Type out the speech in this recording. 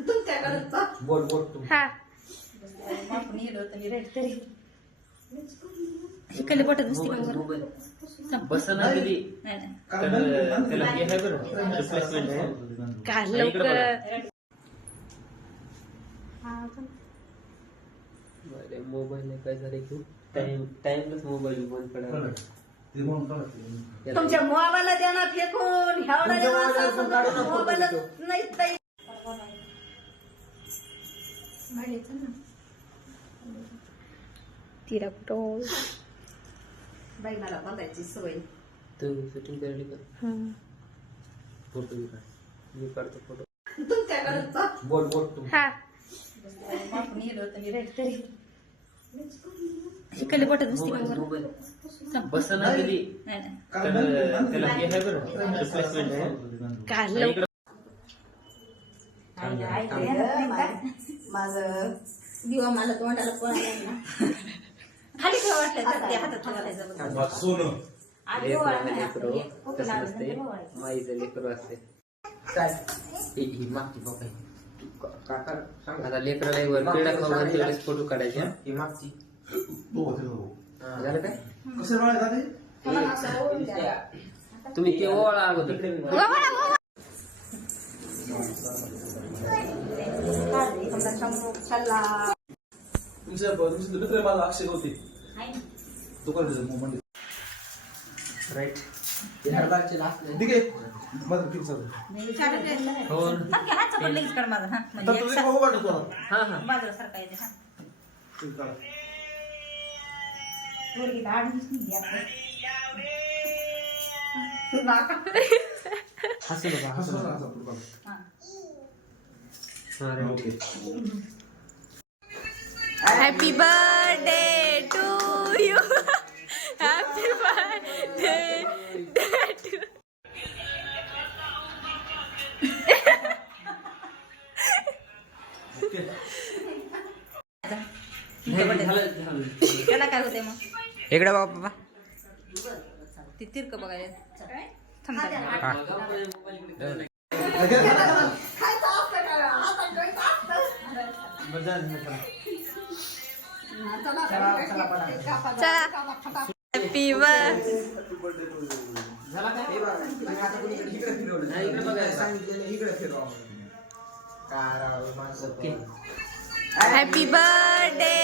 तुमच्याकडे बघ. बोल बोल तू हा. आपण येलो होतं मी रेड तरी. इकडे बोटत दिसते मोबाईल का बरं? मोबाईल बसना कधी नाही. नाही तर त्याला हे आहे बरं. रिप्लेसमेंट आहे. का इकडे लवकर? बघा. पण. बरं मोबाईल काय झाले की टाइम टाइमलाच मोबाईल बंद पडायला तुमच्या मोबाईलला देणार फेकून. तुमच्या मोबाईलला नका मोबाईल नाही ताई. तिला कुठं बाई मला बंदायची सवय. तू शूटिंग करायला का हा. फोटो मी काढ मी काढतो फोटो. तू हा. आपण येलो होतं मी रेड तरी इकडे बोटत बसना तर त्याला हे आहे बरं. रिप्लेसमेंट आहे माझं. दिवा मला तोंडाला ना. खाली ठेवा वाटलं ते हातात सोनं. लेकरं. माईचं असते काय? मागची बघ ही. काका सांग. आता लेकराला एक वर पिढा खाऊ घाल, तेवढेच फोटो काढायचे हा? मागची. झालं काय? कसे. तुम्ही ते ओळा अगोदर. तुमच्या तुमचे मित्र माझा अक्षय होते. ना? दुकानाचे म्हणजे राईट माझं हसू नका हसू नका. हा. हा right. Okay happy birthday to you happy birthday to. त्याला काय होते मग इकडे बघा बाबा ती तिरक बघायला हॅपी बर्थडे हॅपी बर्थडे